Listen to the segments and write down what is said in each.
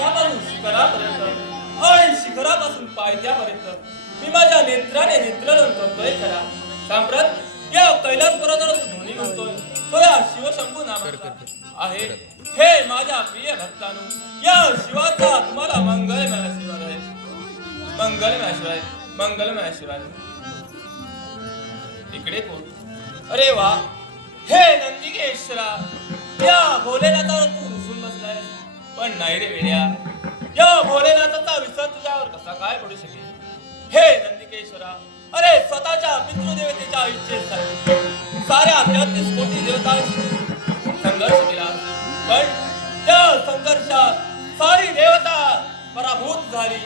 पायथ्यापासून शिखरापर्यंत आणि शिखरापासून पायथ्यापर्यंत मी माझ्या नेत्राने नेत्रलन करतोय खरा. सांप्रत या कैलास जो ध्वनी म्हणतोय तो या शिवशंभू नामाचा आहे. हे माझ्या प्रिय भक्तांनो या शिवाचा तुम्हाला मंगलमय आशीर्वाद आहे. मंगलमय आशीर्वाद मंगलमय आशीर्वाद इकडे कोण? अरे वा हे नंदिकेश्वरा या भोलेनाथावर तू पण नाही रे वेड्या. या भोलेनाथाचा विसर तुझ्यावर कसा काय पडू शकेल? हे नंदिकेश्वरा अरे स्वतःच्या पितृदेवतेच्या इच्छेसाठी साऱ्या तेहतीस कोटी देवतांशी संघर्ष केला. पण त्या संघर्षात सारी देवता पराभूत झाली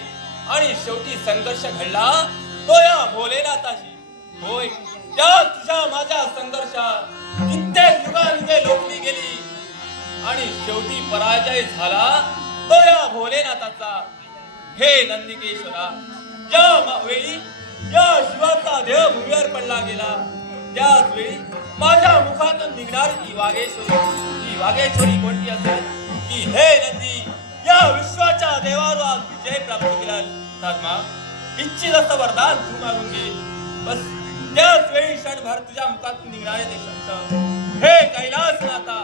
आणि शेवटी संघर्ष घडला तो या भोलेनाथाशी. होय त्या तुझ्या माझ्या संघर्षात. शेवटी पराजय झाला तो या भोलेनाथाचा. हे नंदिकेश्वरा ज्या वेळी या शिवाचा देह भूमीवर पडला गेला त्याच वेळी माझ्या मुखातून निघणारी ती वागेश्वरी. ती वागेश्वरी कोणती असेल? की हे नंदी या विश्वाच्या देवावर आज विजय प्राप्त केला तात्मा इच्छित असं वरदान तू मागून घे. बस त्याच वेळी क्षणभर तुझ्या मुखातून निघणारे ते शब्द. हे कैलास नाथा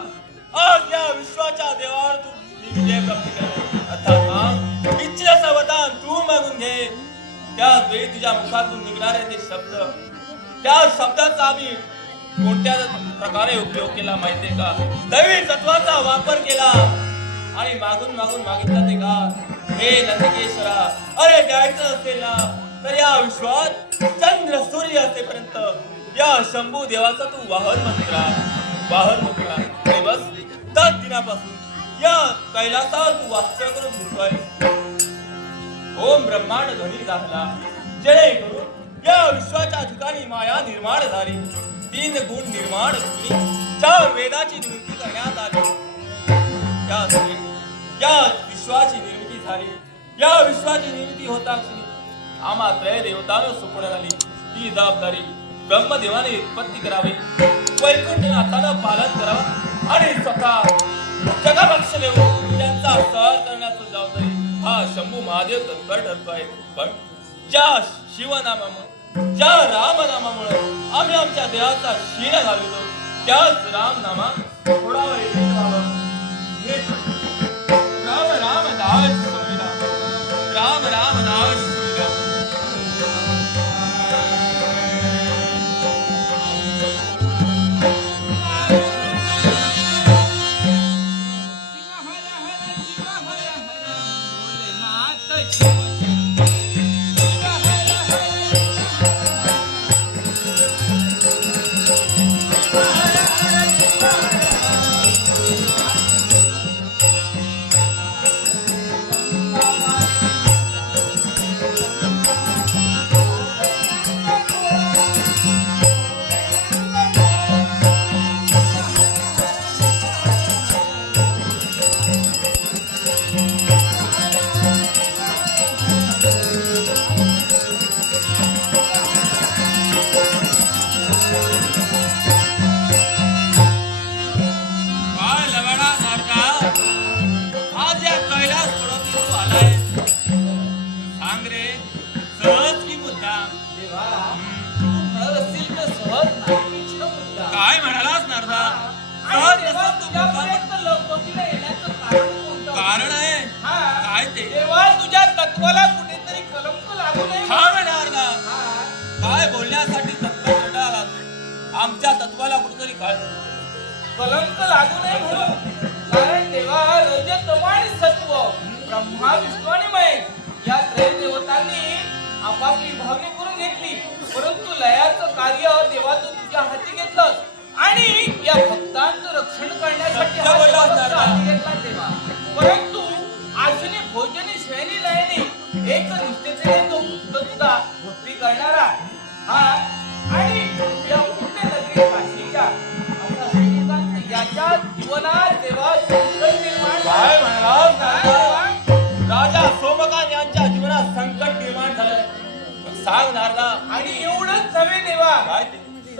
आज या विश्वाच्या देवावर तू विजय प्राप्त केला. अर्थात मग इच्छित तू मागून घे. त्याच वेळी तुझ्या मुखातून निघणारे ते शब्द. त्या शब्दाचा आम्ही कोणत्या प्रकारे उपयोग केला माहितीये का? दैवी तत्वाचा वापर केला. आणि मागून मागून मागितलं ते का? हे नंदकेश्वरा अरे द्यायचं असेल ना तर या विश्वात चंद्र सूर्य असेपर्यंत. या शंभू देवाचा तू वाहन मंत्रा वाहन मंत्रा आणि बस दस दिनापासून या कैलासावर तू वास्तव्य करून फिरतोय ओम ब्रह्मांड ध्वनी झाला. जेणेकरून या विश्वाच्या ठिकाणी माया निर्माण झाली. तीन गुण निर्माण झाली चार वेदाची निर्मिती करण्यात आली. या या विश्वाची निर्मिती झाली. या विश्वाची निर्मिती होता आम्हा त्रय देवतांना सुपूर्ण झाली. ही जबाबदारी ब्रह्मदेवाने उत्पत्ती करावी. वैकुंठनाथानं पालन करावं. आणि स्वतः जगभक्ष देऊन त्यांचा सहर करण्याचं जबाबदारी हा शंभू महादेव तत्पर आहे. पण ज्या शिवनामामुळे ज्या रामनामामुळे आम्ही आमच्या देहाचा शिर घालवतो त्याच रामनामा थोडावर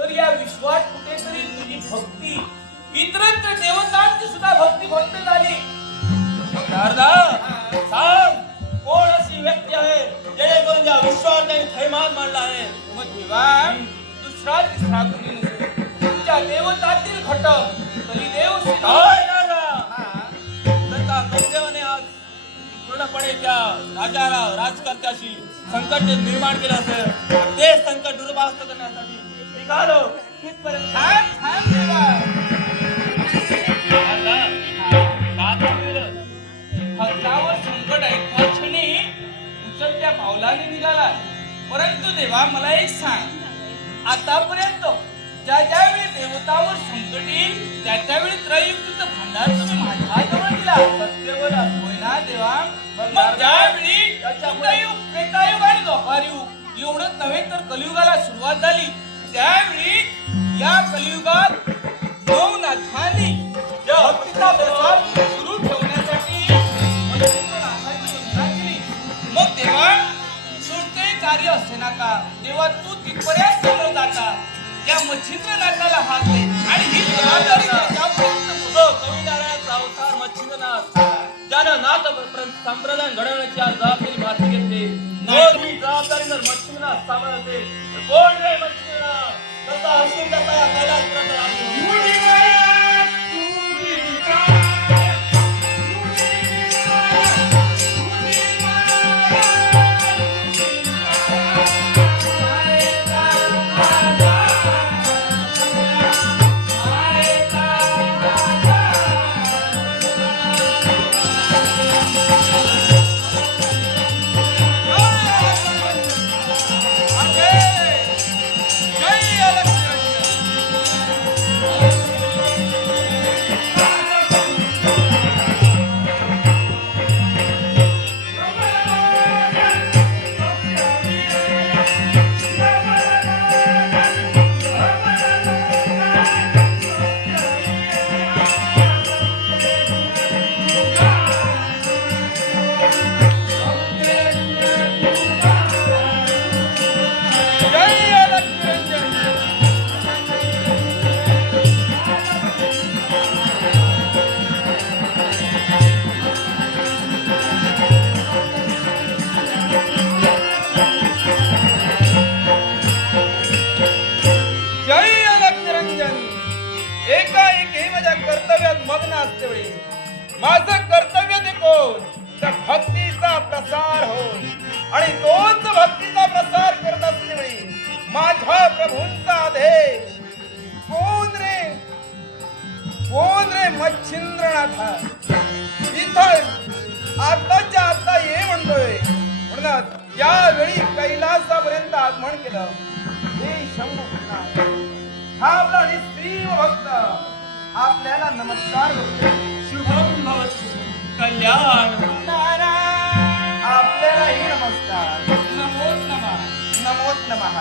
तर या विश्वात कुठेतरी तुझी भक्ती इतरत्र देवतांची सुद्धा भक्ती भक्त झाली शारदा सांग कोण अशी व्यक्ती आहे जेणेकरून या विश्वात त्यांनी थैमान मांडला आहे? मग देवा दुसरा तिसरा कोणी नसेल. तुमच्या देवतातील घटक काय हा. तर का कलिदेवाने आज पूर्णपणे त्या राजाला राजकर्त्याशी संकट निर्माण केलं असेल. ते संकट दुर्भास्त करण्यासाठी निघालो तिथपर्यंत थांब देवा संकट ऐकता उचलत्या पावलाने निघाला. परंतु देवा मला एक सांग. आतापर्यंत ज्या ज्या वेळी देवतावर संकट येईल त्या त्यावेळी त्रयुक्तीचं भांडार तुम्ही माझ्या जवळ दिला. सत्यवर आहे. ना देवा? मग ज्यावेळी युग त्रेतायुग आणि द्वापारयुग एवढंच नव्हे तर कलियुगाला सुरुवात झाली. त्यावेळी या कलियुगात नवनाथांनी या भक्तीचा प्रसार सुरू ठेवण्यासाठी. मग देवा कोणतेही कार्य असे ना का? देवा तू तिथपर्यंत न जाता या मच्छिंद्रनाथाला हात दे आणि ही जबाबदारी त्याच्यापर्यंत तुझं कविनारायणाचा अवतार मच्छिंद्रनाथ ज्यानं नाथ प्र- संप्रदाय घडवण्याची आज जबाबदारी माती घेतली. जबाबदारी जर मच्छिंद्रनाथ सांभाळत असेल कोण रे मच्छिंद्रनाथ तसा असेल तसा हे शंभू हा आपला निस्सीम भक्त आपल्याला नमस्कार करतो शुभम भवतु कल्याण आपल्यालाही नमस्कार नमोच नमः नमोच नमः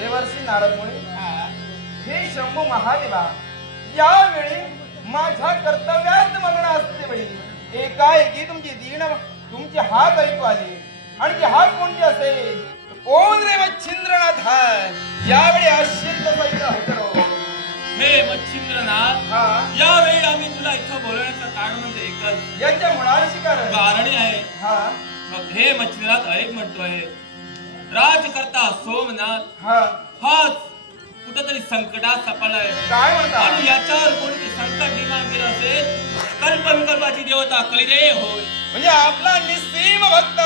देवर्षी नारद मुळे हे शंभू महादेवा यावेळी माझ्या कर्तव्यात मग्न असते वेळी एकाएकी तुमची दीन तुमची हात ऐकू आली. आणि ती हात कोणती असेल? रे मच्छिंद्रनाथ हाय यावेळी सहित हजर हो. मच्छिंद्रनाथ हा. यावेळी आम्ही तुला इथं बोलवण्याचं कारण म्हणजे एकच. याच्या मुळाशी कारण कारण आहे. हा. मग हे मच्छिंद्रनाथ ऐक म्हणतोय राजकर्ता सोमनाथ. हा. हाच कुठंतरी संकटात सापडलाय काय म्हणता? आणि याच्यावर कोणते संकट निर्माण केलं असेल कल्पविकल्पाची देवता कलिदेव होय. म्हणजे आपला निस्सीम भक्त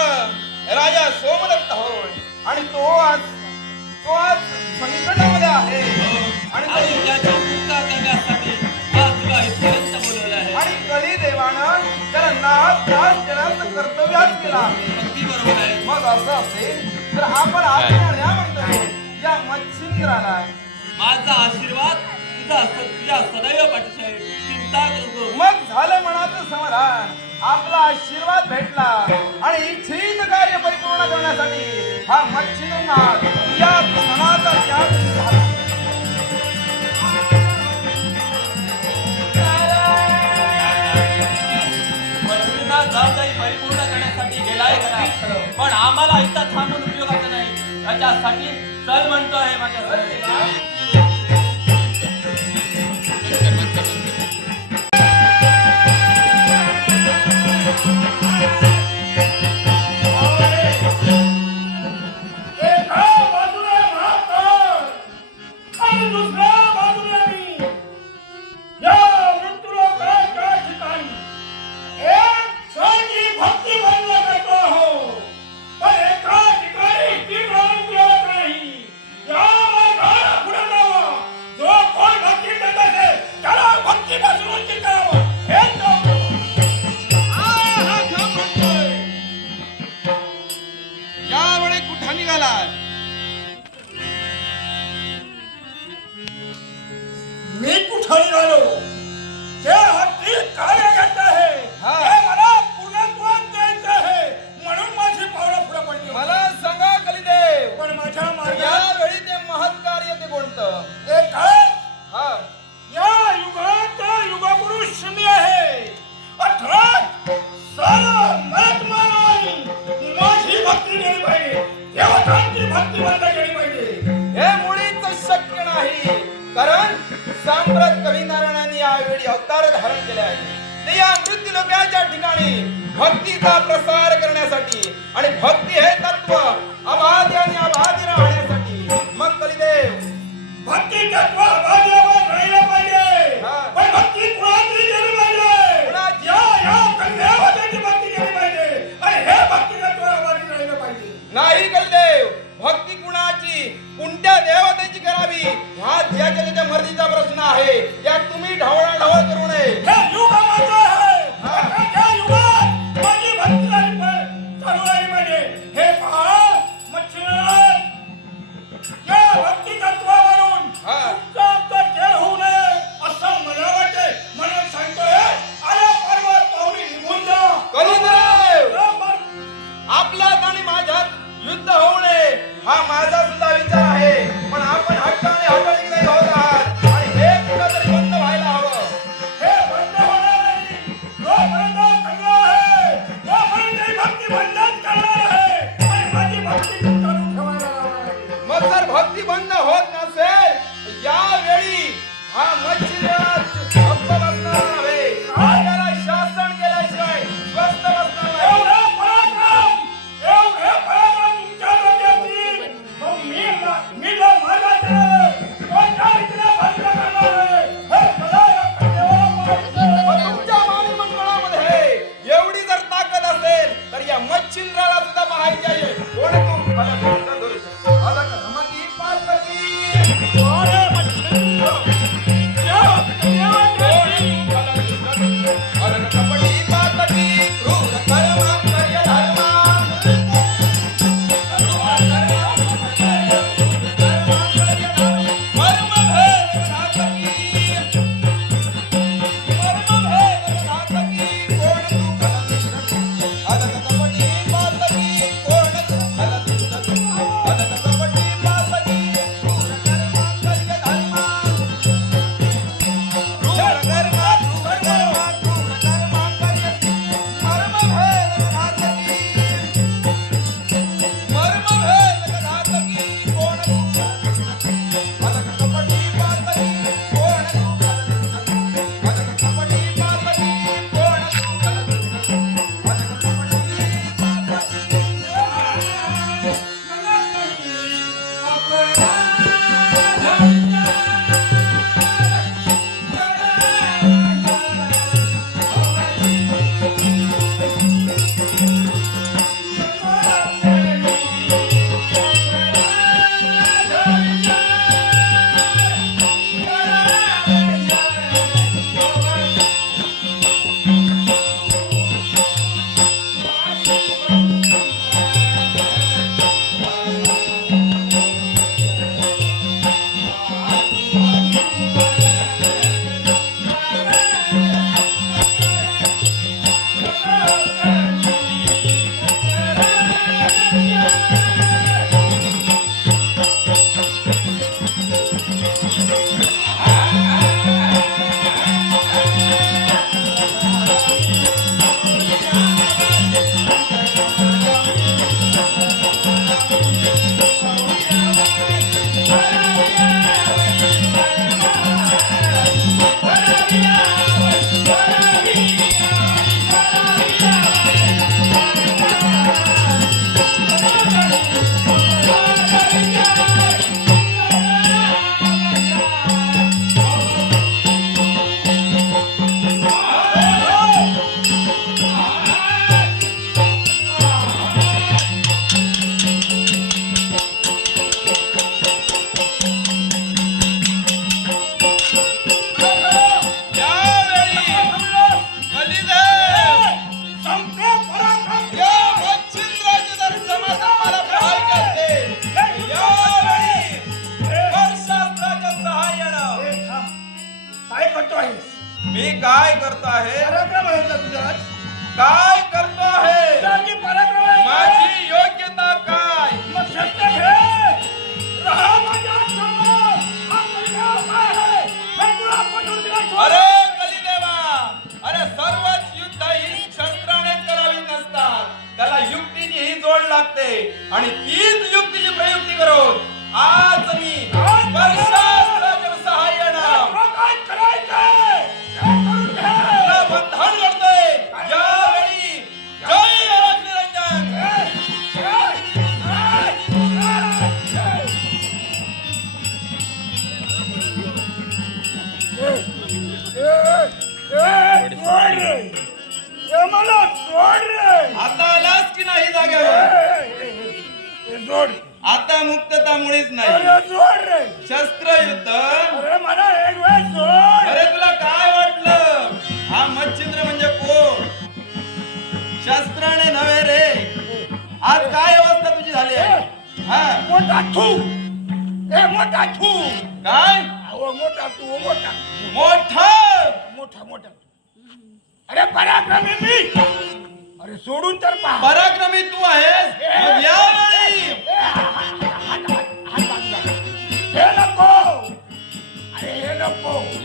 राजा सोमदत्त होय. आणि तो आज तो आज संकटामध्ये आहे. आणि आणि तो- त्याची सुटका करण्यासाठी आज तुला इथपर्यंत बोलवलं आहे. आणि कली देवानं त्याला नाच देण्याचं कर्तव्यात केलं. अगदी बरोबर आहे. मग असं असेल तर आपण आज्ञा या म्हणतोय या मच्छिंद्राला माझा आशीर्वाद तुझा तुझ्या सदैव पाठीशी चिंता करू. मग झालं मनाचं समाधान. आपला आशीर्वाद भेटला. आणि इच्छित कार्य परिपूर्ण करण्यासाठी हा मच्छिंद्रनाथ या क्षणाचा त्याग झाला. मच्छींना जबाबदारी परिपूर्ण करण्यासाठी गेलाय खरा पण आम्हाला इथं थांबून उपयोगाचं नाही. त्याच्यासाठी चल म्हणतो आहे माझ्या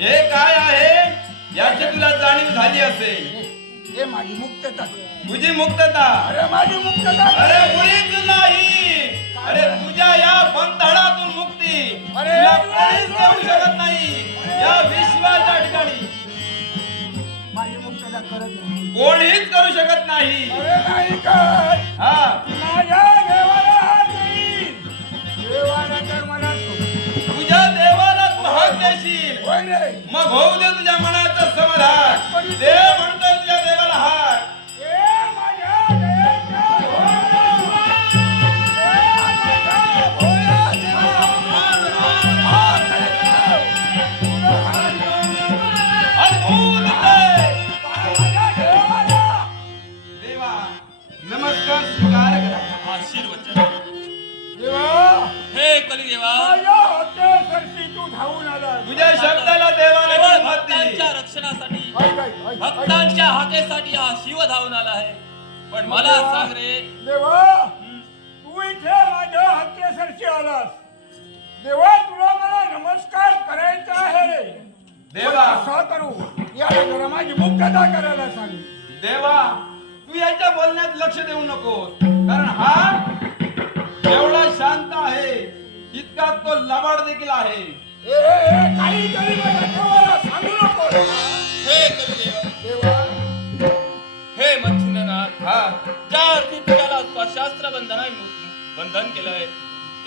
हे काय आहे? याची तुला जाणीव झाली असेल. हे माझी मुक्तता. तुझी मुक्तता. अरे माझी मुक्तता. अरे मुळीच नाही. अरे तुझ्या या बंधनातून मुक्ती अरे, तुला कोणीच देऊ शकत नाही. या विश्वाच्या ठिकाणी. माझी मुक्तता करत नाही. कोणीच करू शकत नाही. अरे नाही काय? हा. माझ्या रे. मग होऊ दे तुझ्या मनाचं समाधान देव म्हणतोय तुझ्या देवाला हात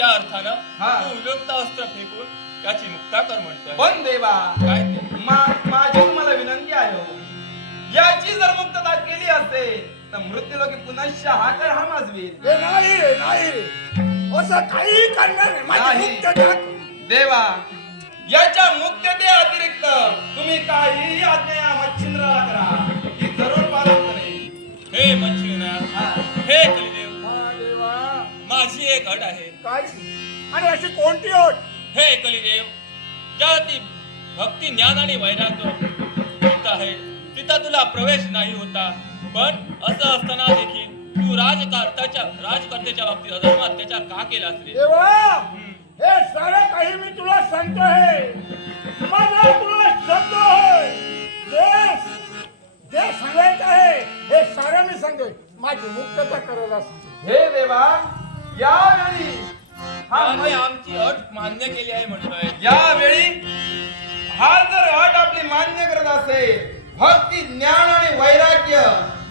त्या अर्थानं हा. तू विलुप्त अस्त्र फेकून त्याची मुक्ता कर म्हणतोय. पण देवा. काय ते? मा- माझी तुम्हाला विनंती आहे हो. याची जर मुक्तता केली असेल तर मृत्यूलोकी पुनश्च हा कर हा माजवील. नाही रे नाही रे. असं काही करणार नाही. माझी नाही. मुक्तता देवा याच्या मुक्तते अतिरिक्त तुम्ही काहीही आज्ञा या मच्छिंद्राला करा. ही जरूर पालन करेल. हे मच्छिंद्रनाथ हा. हे कलिदेव. हा, माझी एक अट आहे. काय? आणि अशी कोणती अट? हे कलिदेव ज्या ती भक्ती ज्ञान आणि वैराग्य आहे. तिथं तुला प्रवेश नाही होता. पण असं असताना देखील तू राजकारत्याच्या राजकर्त्याच्या बाबतीत अधर्म अत्याचार का केलास रे. हे सारं काही मी तुला सांगतो आहे. माझा तुला शब्द आहे. जे जे सांगायचं आहे हे सारं मी सांगतोय माझी मुक्तता करायला सांग हे देवा यावेळी हा त्याने आमची अट मान्य केली आहे म्हणतोय. यावेळी हा जर अट आपली मान्य करत असेल भक्ती ज्ञान आणि वैराग्य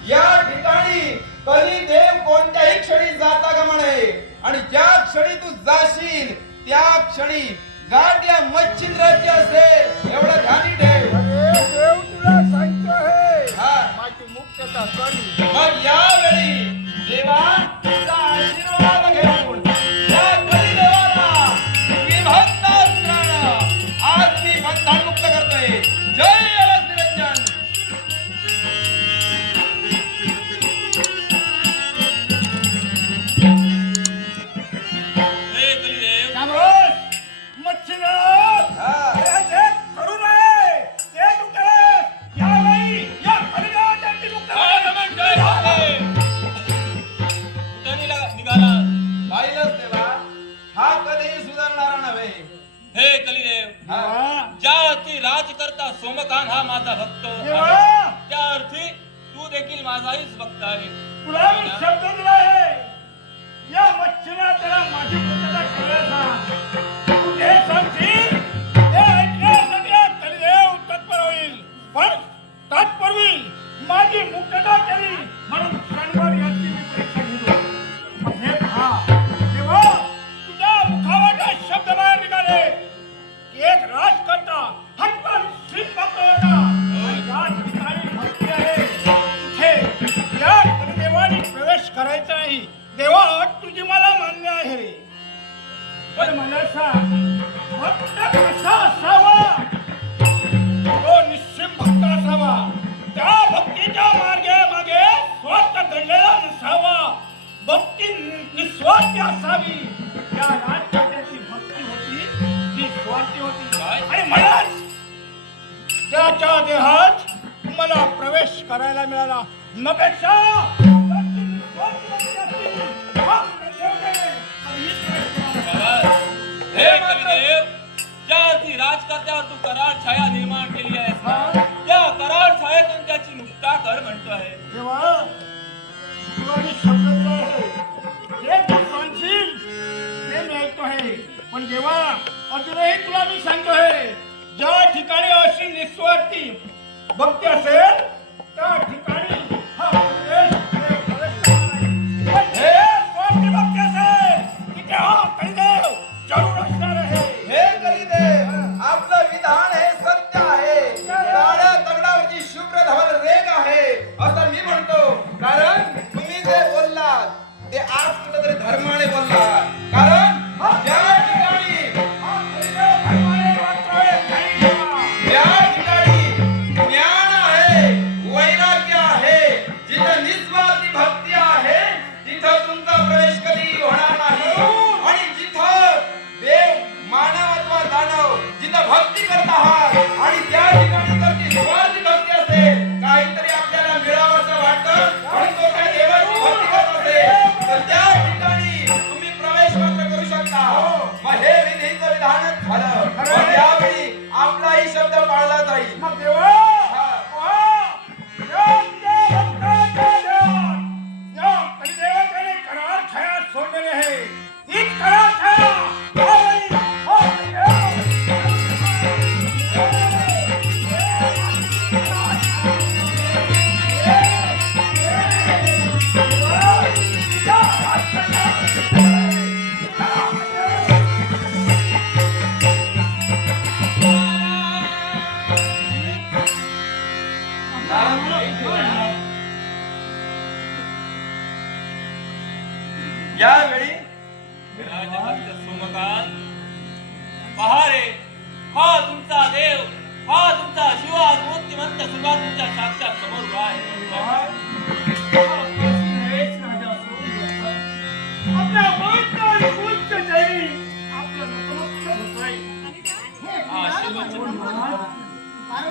या ठिकाणी कधी देव कोणत्याही क्षणी जाता का म्हणे आणि ज्या क्षणी तू जाशील त्या क्षणी गाठ या मच्छिंद्राची असेल. एवढं ध्यानी ठेव. अरे देव तुला सांगतो आहे. हा. माझी कर मग यावेळी देवा शैतान हा माझा भक्त. त्या अर्थी तू देखील माझाहीच भक्त आहे. तुला शब्द दिला नाही. देवा तुझी मला मान्य आहे रे. पण मला सांग भक्त कसा असावा? तो निश्चिम भक्त असावा. त्या भक्तीच्या मार्गे मागे स्वार्थ घडलेला नसावा. भक्ती निस्वार्थी असावी. त्या राजकारण्याची भक्ती होती ती स्वार्थी होती. आणि मला त्याच्या देहात मला प्रवेश करायला मिळाला. नपेक्षा हे कविदेव ज्या राजकर्त्यावर तू करार छाया निर्माण केली त्या करार मुक्ता कर म्हणतो आहे. पण देवा अजूनही तुला मी सांगतोय ज्या ठिकाणी अशी निस्वार्थी भक्ती असेल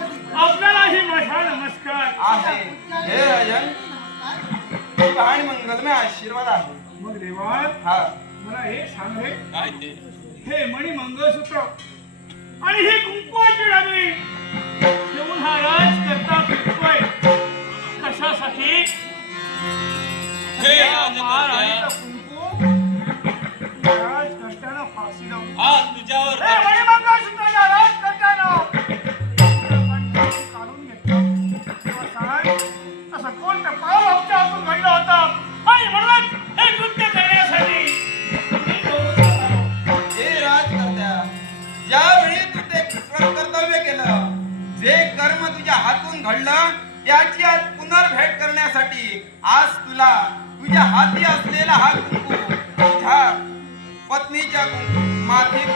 आपल्यालाही माझा नमस्कार. आहे. हे राजन तो कहाणी मंगलमय आशीर्वाद आहे. मग देवात हा. मला हे सांग रे. हे मणी मंगळसूत्र आणि हे कुंकवाची डाबी ठेवून हा राज करता फिरतोय. कशासाठी? हे कुंकू. राज कष्टानं फासी लावून. आज तुझ्यावर जे कर्म तुझ्या हातून घडलं त्याची आज पुनर्भेट करण्यासाठी आज तुला तुझ्या हाती असलेला हा कुंकू तुझ्या पत्नीच्या मातीत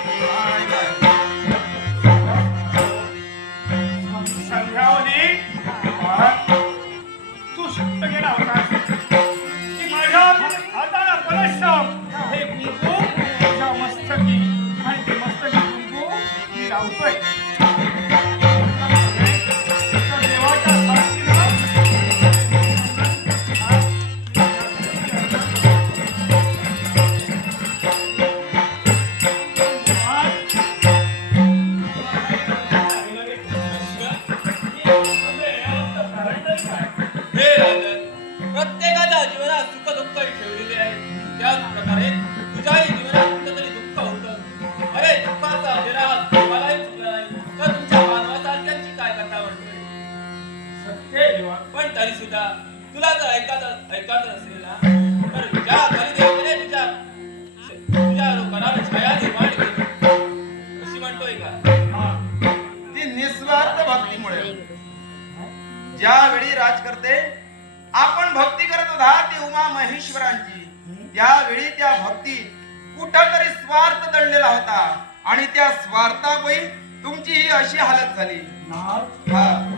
तू शक्त गेला होता प्रत्येकाच्या जीवनात सुख दुःख ठेवलेले आहे. त्याच प्रकारे तुझ्याही जीवनात कुठं तरी दुःख होतं. अरे दुःखाचा विराग मलाही चुकला नाही तर तुमच्या मानवासारख्यांची काय कथा वाटते सत्य देवा. पण तरी सुद्धा तुला जर ऐकायचं ऐकायचं असेल ना तर ज्या बलिदेवाने तुझ्या तुझ्या लोकांना छाया निर्माण केली. अशी म्हणतोय का? ती निस्वार्थ भक्तीमुळे. ज्यावेळी राजकर्ते आपण भक्ती करत होता ती उमा महेश्वरांची. त्यावेळी त्या भक्तीत कुठंतरी स्वार्थ दडलेला होता. आणि त्या स्वार्थापोई तुमची ही अशी हालत झाली. हा.